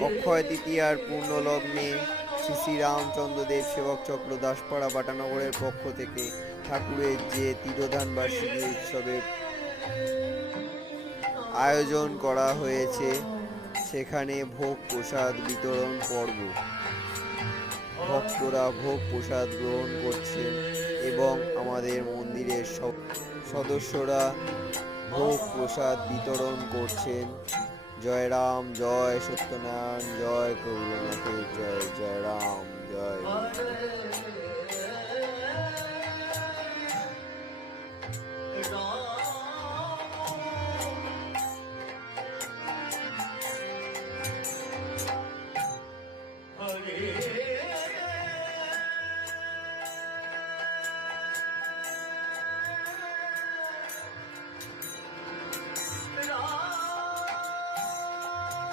অক্ষয় তৃতীয়ার পূর্ণ লগ্নে শ্রী শ্রী রামচন্দ্রদেব সেবক চক্র দাসপাড়া বাটানগরের পক্ষ থেকে ঠাকুরের যে তিরোধান বার্ষিকী উৎসবের আয়োজন করা হয়েছে, সেখানে ভোগ প্রসাদ বিতরণ পর্ব। ভক্তরা ভোগ প্রসাদ গ্রহণ করছেন এবং আমাদের মন্দিরের সদস্যরা ভোগ প্রসাদ বিতরণ করছেন। জয় রাম, জয় সত্যনারায়ণ, জয় গৌরনাথের জয়, জয় রাম, জয়।